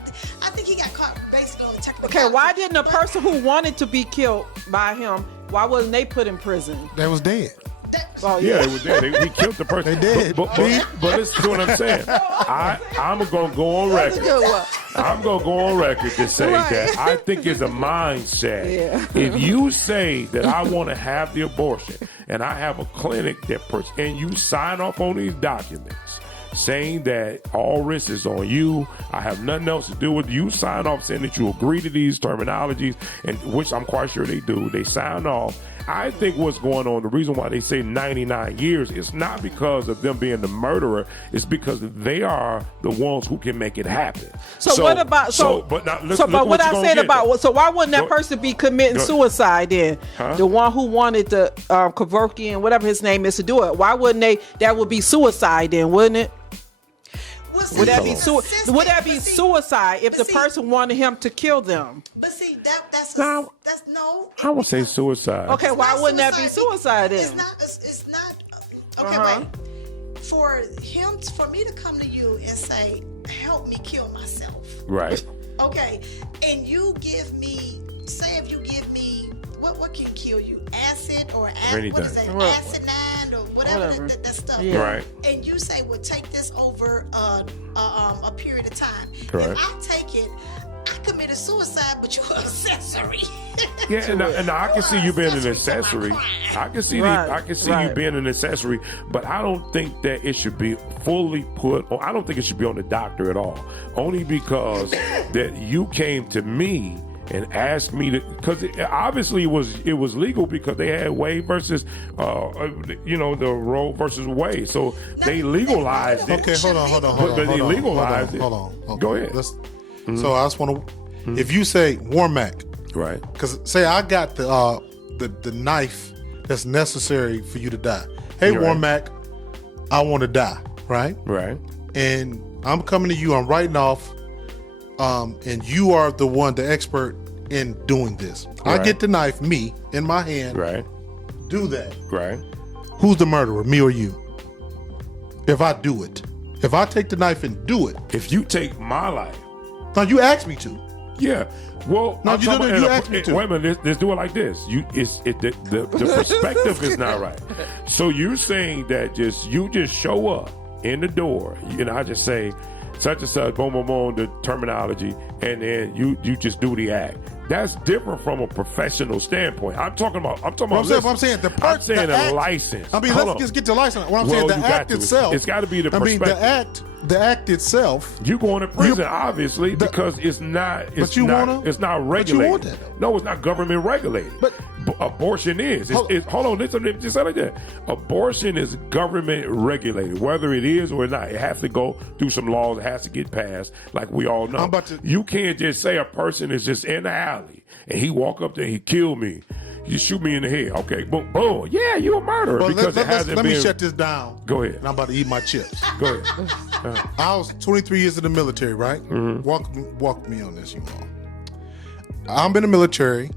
I think he got caught basically on the technical. Okay, why didn't a person who wanted to be killed by him, why wasn't they put in prison? That was dead. Oh Yeah, they was there. He killed the person. They did. But listen to what I'm saying. I'm gonna go on record. I'm gonna go on record to say Right. that I think it's a mindset. Yeah. If you say that I want to have the abortion and I have a clinic and you sign off on these documents saying that all risk is on you, I have nothing else to do with you, sign off saying that you agree to these terminologies, and which I'm quite sure they do. They sign off. I think what's going on, the reason why they say 99 years, is not because of them being the murderer. It's because they are the ones who can make it happen. So what about But now, so but what I said about so why wouldn't that Go- person be committing Go- suicide then? Huh? The one who wanted the Kevorkian, whatever his name is, to do it. Why wouldn't they? That would be suicide then, wouldn't it? Would that be suicide if the person wanted him to kill them? But see, that's No. no. I would say suicide. Okay, It's why not wouldn't that be suicide then? It's not. It's not. Okay, Uh-huh. wait. For me to come to you and say, "Help me kill myself." Right. Okay, and you give me, say, if you give me what can kill you? Acid or what is that? Right. Asinine or whatever that stuff. Yeah. Right. And you say, well, take this over a period of time. Right. If I take it, I committed suicide, but you're an accessory. Yeah, and I can see you being an accessory. I can see you being an accessory, but I don't think that it should be fully put on. I don't think it should be on the doctor at all. Only because that you came to me and asked me to, because obviously it was legal because they had Wade versus, the Roe versus Wade. So they legalized it. Okay, hold on. But they legalized it. Hold on. Okay. Go ahead. So I just want to, if you say Warmack, Right. because say I got the knife that's necessary for you to die. Hey, Right. Warmack, I want to die, right? Right. And I'm coming to you. I'm writing off, and you are the one, the expert in doing this. Right. I get the knife, me, in my hand. Right. Do that. Right. Who's the murderer, me or you? If I do it, if I take the knife and do it, If you take my life, now you asked me to. yeah. Well, No, I'm you talking didn't. about- You asked me to. Wait a minute. Let's do it like this. The perspective is not right. So you're saying that you just show up in the door, and I just say such and such, boom, boom, boom, the terminology, and then you just do the act. That's different from a professional standpoint. I'm talking about. I'm saying the I'm saying the a act, license. I mean, Hold let's on. just get the license. What I'm Well, saying, you the got act to. itself. It's got to be the I mean, perspective. the act itself. You going to prison, obviously, because it's not. It's But you not. wanna- It's not but you regulated. want that, though. No, it's not government regulated. But- abortion is. Hold on. Listen, just like that. Abortion is government regulated, whether it is or not. It has to go through some laws. It has to get passed, like we all know. You can't just say a person is just in the alley and he walk up there and he kill me. You shoot me in the head. Okay, boom, boom. Yeah, you a murderer Well, because it hasn't let been. me shut this down. Go ahead. And I'm about to eat my chips. Go ahead. I was 23 years in the military, right? Mm-hmm. Walk me on this, you know. I'm in the military,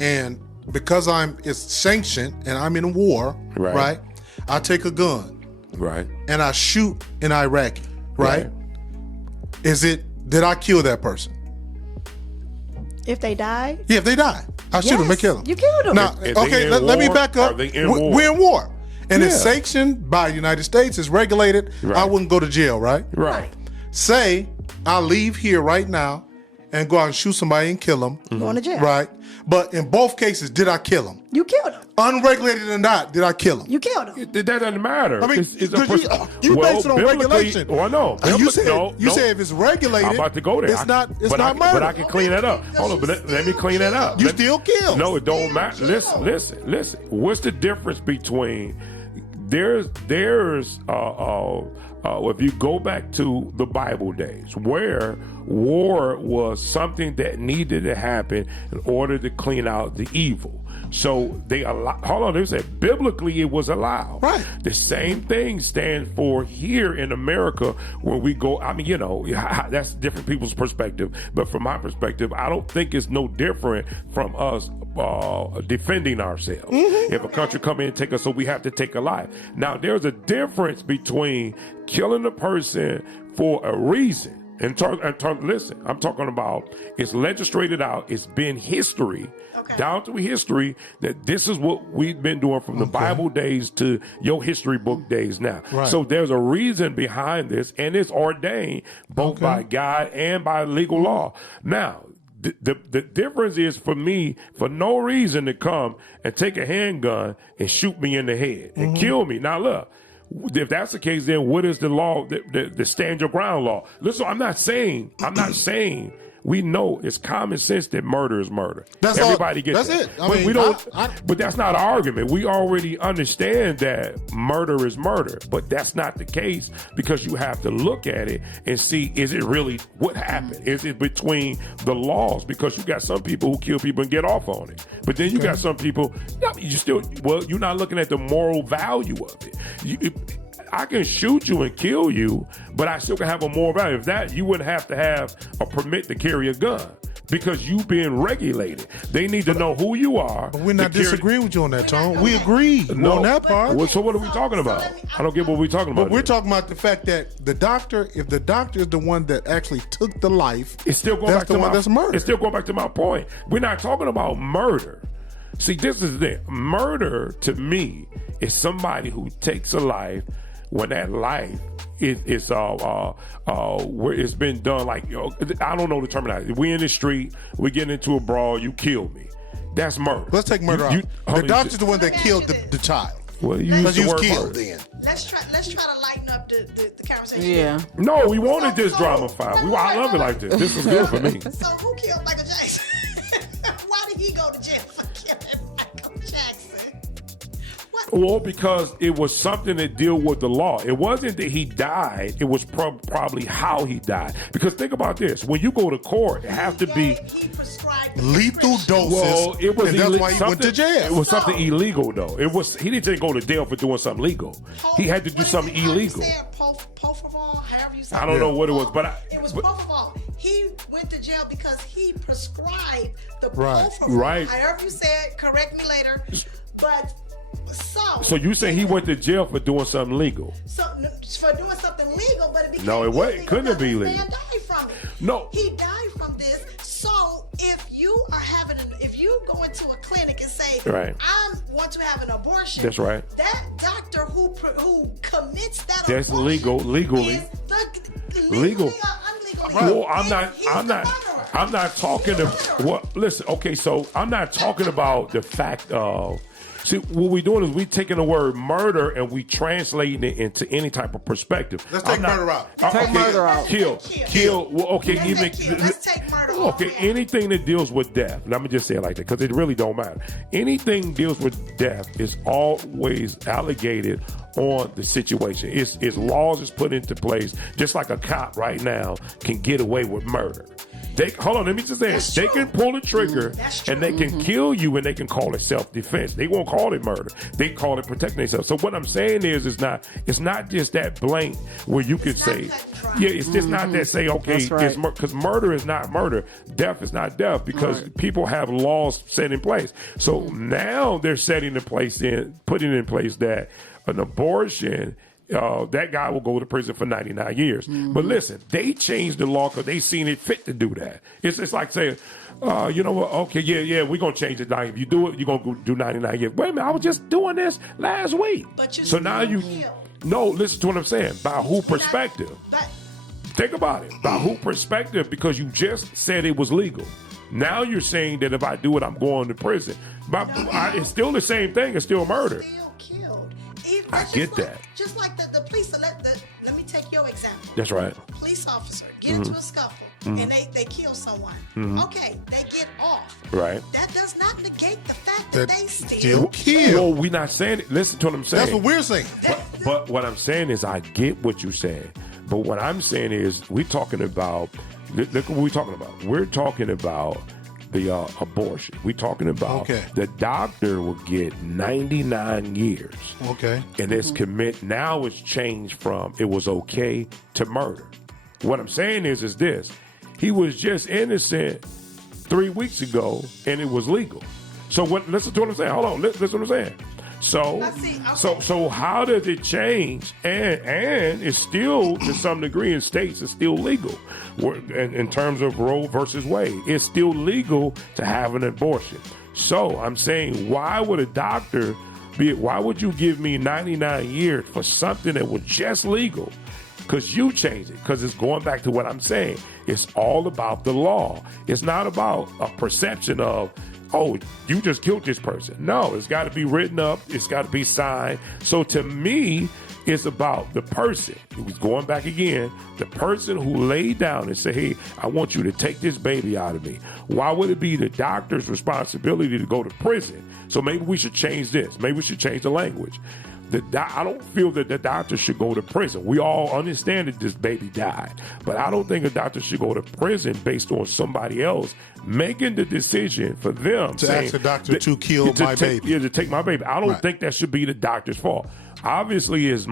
and because it's sanctioned and I'm in war, right? I take a gun, Right. and I shoot an Iraqi, right? Did I kill that person? If they die, Yeah, if they die, I shoot them and kill them. You killed them. Now, If they okay, in let me war, back up. are they in war? We're in war, and it's Yeah. sanctioned by the United States. It's regulated. Right. I wouldn't go to jail, right? Right. Say I leave here right now and go out and shoot somebody and kill them, Going to jail. right? But in both cases, did I kill them? You killed them. Unregulated or not, did I kill them? You killed them. That doesn't matter. I mean, It's a because you base it on biblically- regulation. Well, no. You said No. if it's regulated, I'm about to go there. It's not but murder. But I can clean that up. Hold on, but let me clean that up. You still kill. No, it don't matter. Listen. What's the difference between there's if you go back to the Bible days where war was something that needed to happen in order to clean out the evil. So they said biblically it was allowed. Right. The same thing stands for here in America when we go. I mean, that's different people's perspective, but from my perspective, I don't think it's no different from us defending ourselves. Mm-hmm. If a country come in and take us, so we have to take a life. Now, there's a difference between killing a person for a reason. Listen, I'm talking about it's legislated out. It's been history, down through history, that this is what we've been doing from the Bible days to your history book days now. Right. So there's a reason behind this, and it's ordained both by God and by legal law. Now, the difference is for me, for no reason to come and take a handgun and shoot me in the head and kill me. Now, look. If that's the case, then what is the law, the stand your ground law? Listen, I'm not saying we know it's common sense that murder is murder. That's Everybody all, gets that's that. it. I But mean, we don't. But that's not an argument. We already understand that murder is murder, but that's not the case because you have to look at it and see, is it really what happened? Is it between the laws? Because you got some people who kill people and get off on it, but then you got some people, you're not looking at the moral value of it. I can shoot you and kill you, but I still can have a moral value. If that, you wouldn't have to have a permit to carry a gun because you've been regulated. They need to know who you are. But we're not disagreeing with you on that, Tone. We agree on that part. Well, so what are we talking about? I don't get what we're talking about. But we're talking about the fact that if the doctor is the one that actually took the life, It's still going that's back the to one my. that's murder. It's still going back to my point. We're not talking about murder. See, this is the thing. Murder, to me, is somebody who takes a life when that life is where it's been done. Like, I don't know the terminology. We in the street, we get into a brawl, you kill me. That's murder. Let's take murder out. The doctor's the one that killed the child. Well, you Let's use the word killed murder. then. Let's try to lighten up the conversation. Yeah. No, we wanted this drama five. I love it like this. This is good for me. So who killed Michael Jackson? Why did he go to jail for killing Michael Jackson? What? Well, because it was something that deal with the law. It wasn't that he died. It was probably how he died. Because think about this. When you go to court, it has to be He prescribed Lethal doses. Well, it was and that's why he went to jail. It was something illegal, though. He didn't just go to jail for doing something legal. He had to do something illegal. I don't know what it was, but it was propofol. He went to jail because he prescribed the Right. propofol. Right. However you say it, correct me later. But So you say he went to jail for doing something legal? So for doing something legal, but it became No, it wasn't. illegal Couldn't it be because this legal? man died from it. No. He died from this. So if you go into a clinic and say, Right. I want to have an abortion. That's right. That doctor who commits that That's abortion legally. is Legal. legally or unlegally. Well, He's the murderer. I'm not talking about what. Listen, okay, so I'm not talking about the fact of. See, what we're doing is we taking the word murder and we translating it into any type of perspective. Let's take murder out. Take murder out. Kill. Well, okay, Let's take murder out. Okay, anything that deals with death, and I'm gonna just say it like that because it really don't matter. Anything deals with death is always allocated on the situation. It's laws is put into place, just like a cop right now can get away with murder. Hold on, let me just say it. They can pull the trigger and they can kill you and they can call it self-defense. They won't call it murder. They call it protecting themselves. So what I'm saying is it's not just that blank where you can say, yeah, it's just not that say, okay, because murder is not murder. Death is not death because people have laws set in place. So now they're putting in place that an abortion, that guy will go to prison for 99 years. But listen, they changed the law because they seen it fit to do that. It's like saying, you know what? Okay, yeah, we're going to change it. If you do it, you're going to do 99 years. Wait a minute, I was just doing this last week. So now no, listen to what I'm saying. By who perspective? Think about it. By who perspective? Because you just said it was legal. Now you're saying that if I do it, I'm going to prison. But it's still the same thing. It's still murder. Still killed. I get that. Just like the police. Let me take your example. That's right. Police officer get into a scuffle and they kill someone. Okay, they get off. Right. That does not negate the fact that they still kill. Well, we're not saying it. Listen to what I'm saying. That's what we're saying. But what I'm saying is I get what you're saying. But what I'm saying is we're talking about, look what we're talking about. We're talking about the abortion. We're talking about the doctor will get 99 years. Okay. And it's now it's changed from it was okay to murder. What I'm saying is this. He was just innocent 3 weeks ago and it was legal. So listen to what I'm saying. Hold on. Listen to what I'm saying. So how does it change? And it's still, to some degree, in states, it's still legal. In terms of Roe versus Wade, it's still legal to have an abortion. So I'm saying, why would you give me 99 years for something that was just legal? Because you changed it. Because it's going back to what I'm saying. It's all about the law. It's not about a perception of, oh, you just killed this person. No, it's got to be written up. It's got to be signed. So to me, it's about the person. It was going back again. The person who laid down and said, hey, I want you to take this baby out of me. Why would it be the doctor's responsibility to go to prison? So maybe we should change this. Maybe we should change the language. I don't feel that the doctor should go to prison. We all understand that this baby died. But I don't think a doctor should go to prison based on somebody else making the decision for them. To ask the doctor to kill my baby. Yeah, to take my baby. I don't think that should be the doctor's fault. Obviously, is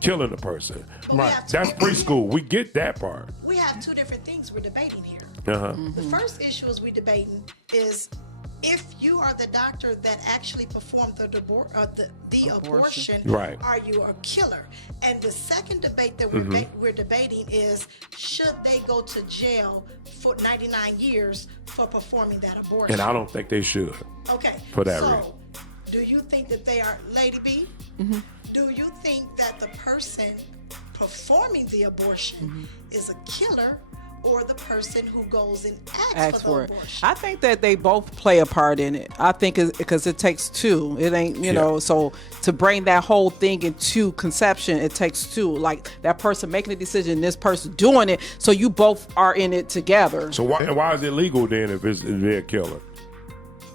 killing a person. Right. That's preschool. We get that part. We have two different things we're debating here. Uh-huh. The first issue is we're debating is if you are the doctor that actually performed the abortion, Right. are you a killer? And the second debate that we're debating is, should they go to jail for 99 years for performing that abortion? And I don't think they should. Okay. For that so, reason. do you think that they are, Lady B? Do you think that the person performing the abortion is a killer, or the person who goes and asks for the abortion? I think that they both play a part in it. I think because it takes two. It ain't, you know, so to bring that whole thing into conception, it takes two. Like that person making the decision, this person doing it, so you both are in it together. So why is it legal then if they're a killer?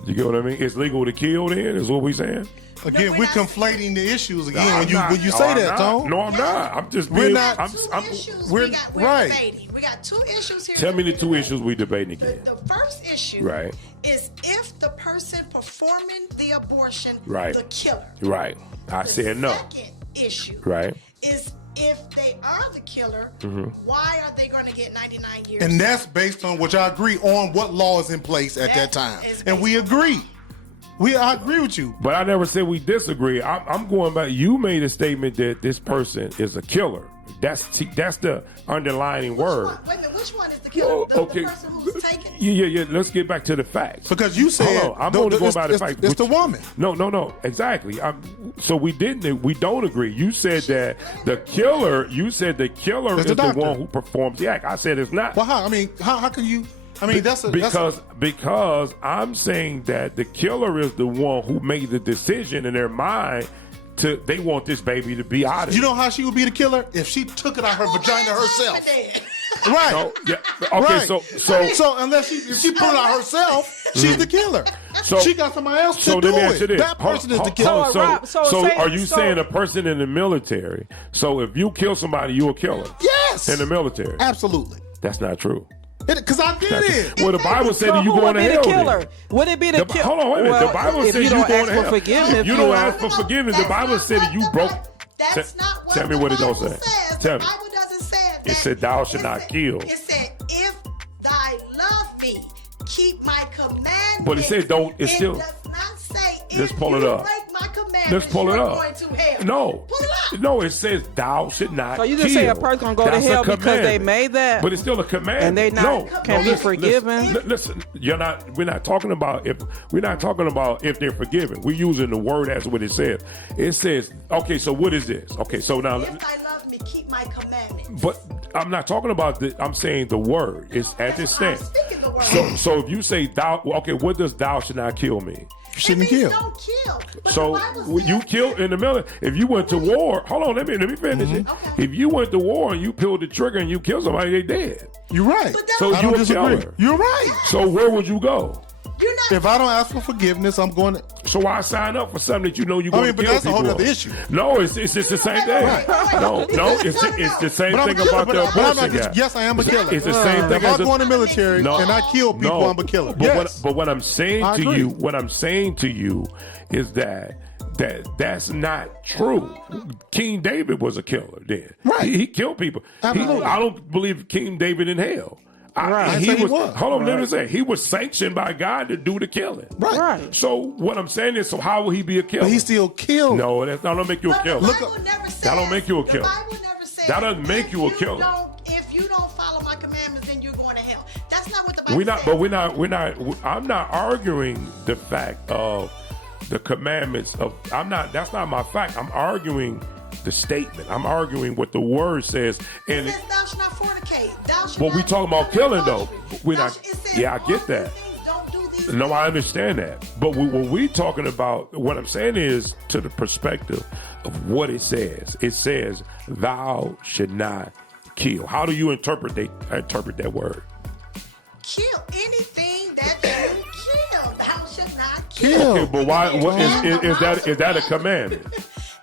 You get what I mean? It's legal to kill then, is what we saying? Again, we're conflating the issues again No, when you say that, Tone. No, I'm not. I'm just We're being, not- We're right. debating. We got two issues here. Tell me the two issues we debating again. The first issue Right. is if the person performing the abortion Right. the killer. Right. I said no. The second issue Right. is if they are the killer, why are they going to get 99 years? And that's based on which I agree on what law is in place at that time. And we agree. I agree with you. But I never said we disagree. I'm going back. You made a statement that this person is a killer. That's the underlining word. Wait a minute, which one is the killer? The person who's taken it? Yeah. Let's get back to the facts. Because you said Hold on. I'm only going by the facts. It's the woman. No. Exactly. So we don't agree. You said that the killer. You said the killer It's is the the doctor. one who performs the act. I said it's not. Well, how? I mean, how can you? I mean, because I'm saying that the killer is the one who made the decision in their mind they want this baby to be out of You it. know how she would be the killer? If she took it out her vagina herself. Right. So, yeah, okay, Right. So unless if she put it out herself, she's the killer. So- she got somebody else to So do let me ask you it. this. That person is the Hold killer. on, Rob, so say- are you so- saying a person in the military? So if you kill somebody, you a killer? Yes. In the military? Absolutely. That's not true. Because I did it. Well, the Bible said that you who going would to be hell. the killer? then. Would it be the killer? Hold on, wait a minute. The Bible if said you you don't going ask to for hell. forgiveness, You don't ask for forgiveness. The That's Bible not said that you what broke. That's not what Tell me the what it don't Bible say. says. Tell The me. Bible doesn't say that. It said, "Thou shalt not kill." It said, "If thy love me, keep my commandments." But it said don't- it's still- does not say Let's if pull it you up. break my commandments, Let's pull it you're up. going to hell. No. Pull it up. No, it says thou should not So you kill. just say a person gonna go to That's a hell because they commandment. made that? But it's still a commandment. And they can't be forgiven? Listen, we're not talking about if they're forgiven. We're using the word as what it says. It says, okay, so what is this? Okay, so now If thy love me, keep my commandments. but I'm not talking about I'm saying the word. It's as it I'm stands. speaking the word. So if you say thou, okay, what does thou should not kill mean? You shouldn't It means kill. don't kill. But So the Bible when you says- kill in the middle, if you went to war, hold on, let me finish it. Okay. If you went to war and you pulled the trigger and you killed somebody, they dead. You're right. But that's- So I you don't a disagree. killer. You're right. So where would you go? You're not. If I don't ask for forgiveness, I'm going to. So why sign up for something that you know you're I going mean, to but kill that's a whole people other over? issue. No, it's the same thing. Right. No, it's the same But I'm a thing killer. about But the I'm abortion not. guy. Yes, I am a killer. It's the same thing If as I go in the military No. and I kill people, I'm a killer. But Yes. what I'm saying I to agree. you, is that's not true. King David was a killer then. Right. He killed people. Absolutely. I don't believe King David in hell. Right. I said he was. Hold on, let me say he was sanctioned by God to do the killing. Right. So what I'm saying is, so how will he be a killer? But he still killed. No, that don't make you a But killer. the Bible never says, that don't make you a killer. The Bible never says That doesn't make if you a killer. If you don't follow my commandments, then you're going to hell. That's not what the Bible We're not, says. but we're not. I'm not arguing the fact of the commandments of. That's not my fact. I'm arguing the statement. I'm arguing what the word says. And It says thou shalt not fornicate. Thou shalt But we not talking about commit killing, though. adultery. We're Thou not- sh- it says yeah, I all get these that. things, don't do these no, things. I understand that. But when we talking about what I'm saying is to the perspective of what it says. It says thou should not kill. How do you interpret that word? Kill anything that you kill. Thou shalt not kill. Kill. Okay, but why? What is that a commandment?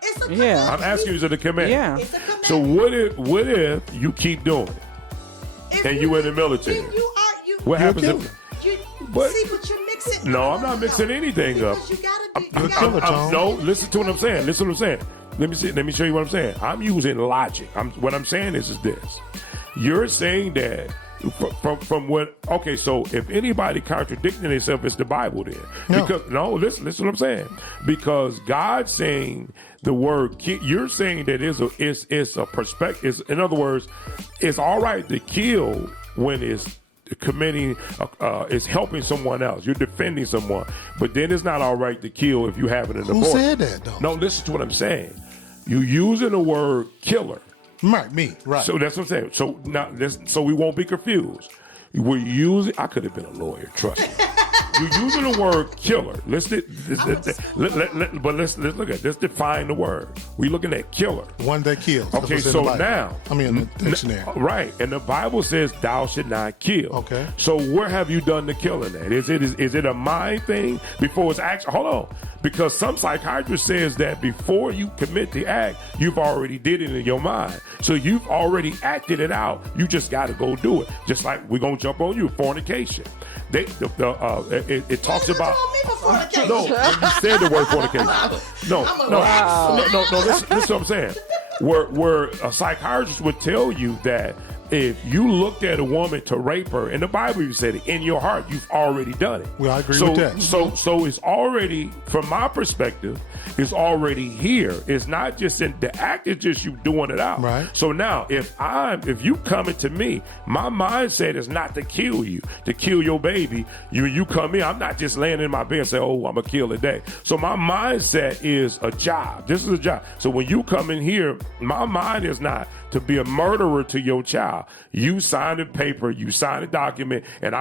It's a Yeah. commandment. I'm asking you, is it a commandment? Yeah. It's a commandment. So what if you keep doing it? If and you in the military? Then you What happens killer. if? You, But- see, but you're mixing. No, I'm not mixing anything up. Because you gotta be. You're a killer, Tom. No, listen to what I'm saying. Listen to what I'm saying. Let me show you what I'm saying. I'm using logic. What I'm saying is this. You're saying that From what? Okay, so if anybody contradicting themselves, it's the Bible then. No. Because listen what I'm saying. Because God's saying the word. You're saying that it's a perspective. In other words, it's all right to kill when it's committing, it's helping someone else. You're defending someone, but then it's not all right to kill if you have an abortion. Who said that though? No, listen to what I'm saying. You using the word killer. Right, me, right. So that's what I'm saying. So now, so we won't be confused. We're using. I could have been a lawyer. Trust me. You're using the word killer. Let's look at. Let's define the word. We're looking at killer. One that kills. Okay, so now, the dictionary. Right, and the Bible says, "Thou should not kill." Okay. So where have you done the killing at? Is it a mind thing before it's actually? Hold on, because some psychiatrist says that before you commit the act, you've already did it in your mind. So you've already acted it out. You just got to go do it. Just like we're gonna jump on you, fornication. It talks about. No, you said the word fornication. No. Listen to what I'm saying. Where a psychiatrist would tell you that if you looked at a woman to rape her, in the Bible you said it, in your heart, you've already done it. Well, I agree with that. So it's already, from my perspective, it's already here. It's not just in the act, it's just you doing it out. Right. So now, if you coming to me, my mindset is not to kill you, to kill your baby. You come in, I'm not just laying in my bed and say, oh, I'm going to kill today. So my mindset is a job. This is a job. So when you come in here, my mind is not to be a murderer to your child. You sign a paper, you sign a document, and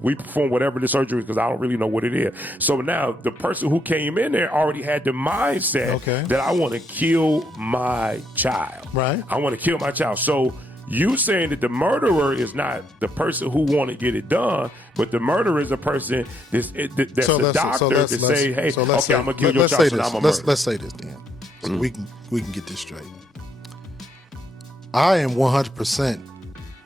we perform whatever the surgery is because I don't really know what it is. So now the person who came in there already had the mindset that I want to kill my child. Right. I want to kill my child. So you saying that the murderer is not the person who want to get it done, but the murderer is a person that's a doctor to say, hey, okay, I'm going to kill your child, so I'm a murderer. Let's say this then. So we can get this straight. I am 100%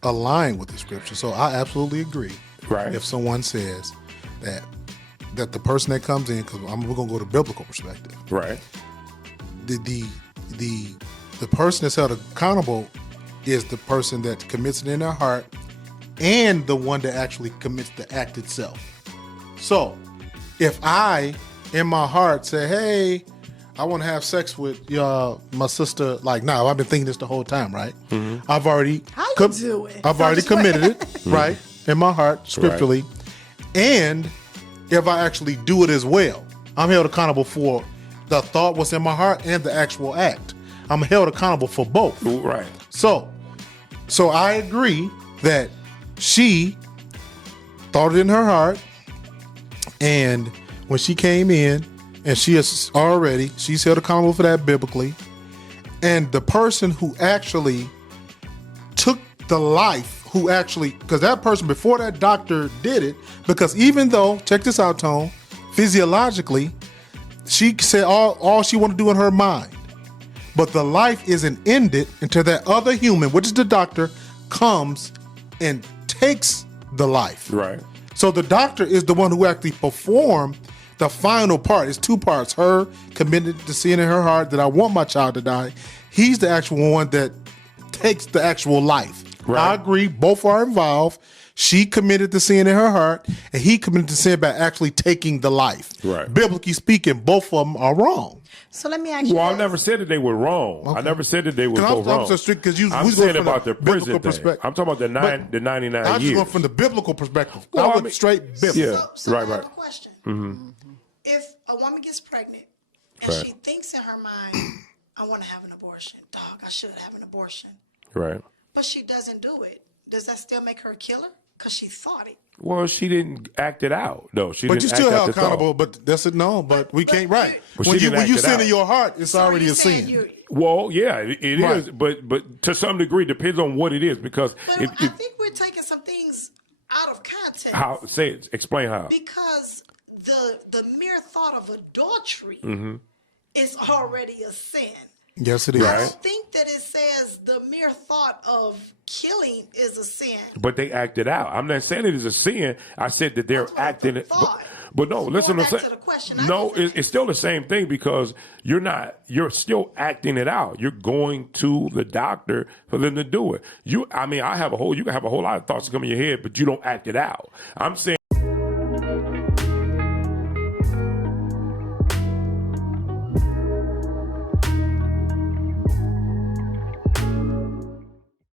aligned with the scripture, so I absolutely agree. Right. If someone says that the person that comes in, because we're going to go to biblical perspective. Right. The person that's held accountable is the person that commits it in their heart and the one that actually commits the act itself. So if I, in my heart, say, hey, I want to have sex with my sister. Like, now I've been thinking this the whole time, right? Mm-hmm. I've already committed it, right, in my heart, scripturally. Right. And if I actually do it as well, I'm held accountable for the thought what's in my heart and the actual act. I'm held accountable for both. Right. So I agree that she thought it in her heart, and when she came in, and she's held accountable for that biblically. And the person who actually took the life, because that person before that doctor did it, because even though, check this out, Tone, physiologically, she said all she wanted to do in her mind. But the life isn't ended until that other human, which is the doctor, comes and takes the life. Right. So the doctor is the one who actually performed the final part. It's two parts. Her committed to seeing in her heart that I want my child to die. He's the actual one that takes the actual life. Right. I agree. Both are involved. She committed to seeing in her heart, and he committed to seeing by actually taking the life. Right. Biblically speaking, both of them are wrong. So let me ask you. Well, I never said that they were wrong. Okay. I never said that they would go wrong. I'm saying about the prison thing. I'm talking about the 99 years. I'm just going from the biblical perspective. Well, I went straight biblical. Yeah, so right. I have a question. Mm-hmm. If a woman gets pregnant and she thinks in her mind, I want to have an abortion. Dog, I should have an abortion. Right. But she doesn't do it. Does that still make her a killer? Because she thought it. Well, she didn't act it out. No, but you still held accountable. But that's it. No, but we can't. Right. When you sin in your heart, it's already a sin. Well, yeah, it is. But to some degree, depends on what it is. Because I think we're taking some things out of context. How? Say it. Explain how. Because the mere thought of adultery is already a sin. Yes, it is. I don't think that it says the mere thought of killing is a sin. But they acted out. I'm not saying it is a sin. I said that they're acting it. But no, listen Going to back to the question, I No, just- it's still the same thing because you're still acting it out. You're going to the doctor for them to do it. You can have a whole lot of thoughts that come in your head, but you don't act it out. I'm saying